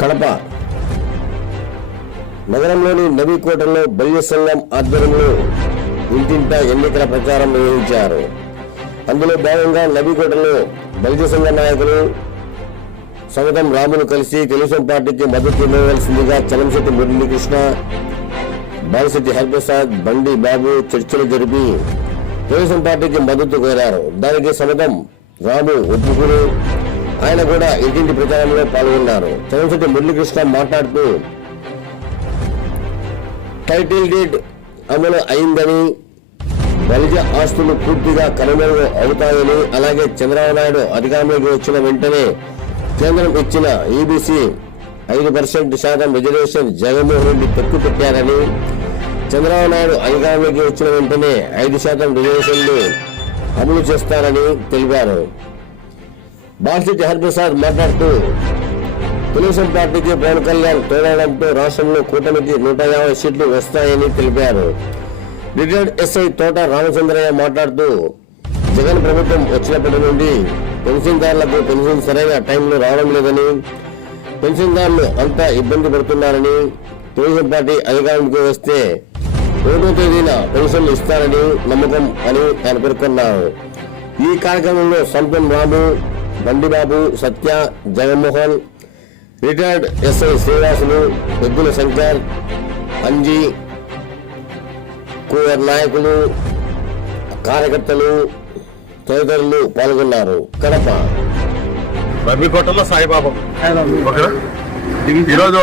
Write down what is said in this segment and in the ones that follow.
కడప. నగరంలోని నవీకోటలో బల్య సంఘం ఆధ్వర్యంలో ఇంటింట ఎన్నికల ప్రచారం నిర్వహించారు. అందులో భాగంగా నవీకోటలో బల్య సంఘ నాయకులు సగతం రామును కలిసి తెలుగుదేశం పార్టీకి మద్దతు ఇవ్వవలసిందిగా చలంశెట్టి మురళీకృష్ణ బాలశెట్టి హరిప్రసాద్ బండి బాబు చర్చలు జరిపి తెలుగుదేశం పార్టీకి మద్దతు కోరారు. దానికి సగతం రాము ఒప్పుకుని ఆయన కూడా ఇంటింటి ప్రచారంలో పాల్గొన్నారు. చంద్రశెట్టి మురళీకృష్ణ మాట్లాడుతూ టైటిల్ డీడ్ అమలు అయిందని బలిజ ఆస్తులు పూర్తిగా కనుమరుగు అవుతాయని అలాగే చంద్రబాబు నాయుడు అధికారంలోకి వచ్చిన వెంటనే కేంద్రం ఇచ్చిన ఈబీసీ ఐదు పర్సెంట్ శాతం రిజర్వేషన్ జగన్మోహన్ రెడ్డి తక్కువ పెట్టారని చంద్రబాబు నాయుడు అధికారంలోకి వచ్చిన వెంటనే ఐదు శాతం రిజర్వేషన్లు అమలు చేస్తారని తెలిపారు. బాలశెట్టి హరిప్రసాద్ మాట్లాడుతూ తెలుగుదేశం పార్టీకి పవన్ కళ్యాణ్ తోడడంతో రాష్ట్రంలో కూటమికి నూట యాభై సీట్లు వస్తాయని తెలిపారు. రిటైర్డ్ ఎస్ఐ తోట రామచంద్రయ్య మాట్లాడుతూ జగన్ ప్రభుత్వం వచ్చినప్పటి నుండి పెన్షన్దారులకు పెన్షన్ సరైన టైంలో రావడం లేదని పెన్షన్దారులు అంతా ఇబ్బంది పడుతున్నారని తెలుగుదేశం పార్టీ అధికారానికి వస్తే ఒకటో తేదీన పెన్షన్లు ఇస్తారని నమ్మకం అని ఆయన పేర్కొన్నారు. ఈ కార్యక్రమంలో సంతం రాము బండిబాబు సత్య జగన్మోహన్ రిటైర్డ్ ఎస్ఐ శ్రీనివాసులు పెద్దుల శంకర్ అంజీ కూవర్ నాయకులు కార్యకర్తలు తదితరులు పాల్గొన్నారు. కడప. రమ్మికోటలో సాయిబాబా. ఈరోజు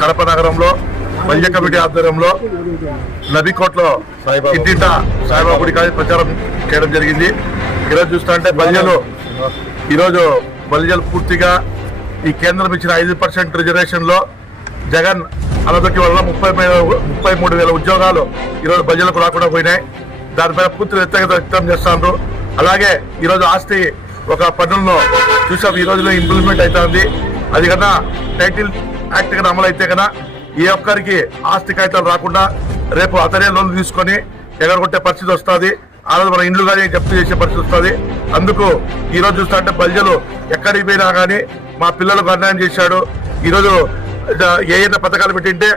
కడప నగరంలో మల్య కమిటీ ఆధ్వర్యంలో నబీకోట్లో ఇంటింట సాయిబాబా గుడి కాదు ప్రచారం చేయడం జరిగింది. ఈరోజు చూస్తా అంటే బల్యలు ఈరోజు బలిజలు పూర్తిగా ఈ కేంద్రం ఇచ్చిన ఐదు పర్సెంట్ రిజర్వేషన్లో జగన్ అనదొక్కి వల్ల ముప్పై ముప్పై మూడు వేల ఉద్యోగాలు ఈరోజు బలిజలకు రాకుండా పోయినాయి. దానిపైన పూర్తి వ్యతిరేకత వ్యక్తం చేస్తున్నారు అలాగే ఈరోజు ఆస్తి ఒక పన్నులను చూసాం. ఈ రోజులో ఇంప్లిమెంట్ అవుతుంది అది కన్నా టైటిల్ యాక్ట్ కన్నా అమలు అయితే కన్నా ఏ ఒక్కరికి ఆస్తి కాగితాలు రాకుండా రేపు అతనే లోన్ తీసుకొని ఎగరగొట్టే పరిస్థితి వస్తుంది. ఆ రోజు మన ఇండ్లు కానీ జప్తు చేసే పరిస్థితి వస్తుంది. అందుకు ఈ రోజు చూస్తా అంటే బల్జలు ఎక్కడికి పోయినా కానీ మా పిల్లలకు అన్యాయం చేశాడు. ఈరోజు ఏ ఏ పథకాలు పెట్టింటే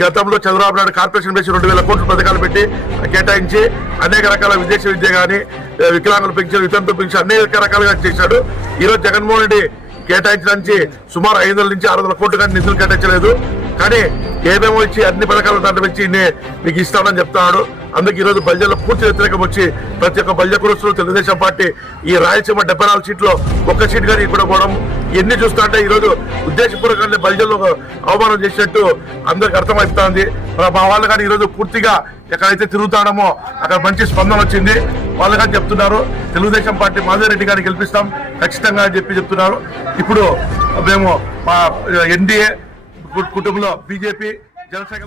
గతంలో చంద్రబాబు నాయుడు కార్పొరేషన్ వేసి రెండు వేల కోట్ల పథకాలు పెట్టి కేటాయించి అనేక రకాల విదేశీ విద్య కానీ వికలాంగుల పెన్షన్ వితంతు పెన్షన్ అనేక రకాలుగా చేశాడు. ఈరోజు జగన్మోహన్ రెడ్డి కేటాయించడానికి సుమారు ఐదు వందల నుంచి ఆరు వందల కోట్లు కానీ నిధులు కేటాయించలేదు. కానీ కేంద్రం వచ్చి అన్ని పథకాలు దాంట్లో వచ్చి మీకు ఇస్తామని చెప్తున్నాడు. అందుకే ఈరోజు బల్జల్లో పూర్తి వ్యతిరేకం వచ్చి ప్రతి ఒక్క బల్జ కురుస్తులు తెలుగుదేశం పార్టీ ఈ రాయలసీమ డెబ్బై నాలుగు సీట్లో ఒక్క సీట్ కానీ ఇక్కడ పోవడం ఎన్ని చూస్తా అంటే ఈరోజు ఉద్దేశపూర్వకంగా బల్జల్లో అవమానం చేసినట్టు అందరికి అర్థమవుతుంది. మా వాళ్ళు కానీ ఈరోజు పూర్తిగా ఎక్కడైతే తిరుగుతాడమో అక్కడ మంచి స్పందన వచ్చింది. వాళ్ళు కానీ చెప్తున్నారు తెలుగుదేశం పార్టీ మాధవరెడ్డి గారిని గెలిపిస్తాం ఖచ్చితంగా అని చెప్పి చెప్తున్నారు. ఇప్పుడు మేము మా ఎన్డీఏ కుటుంబంలో బీజేపీ జనసేన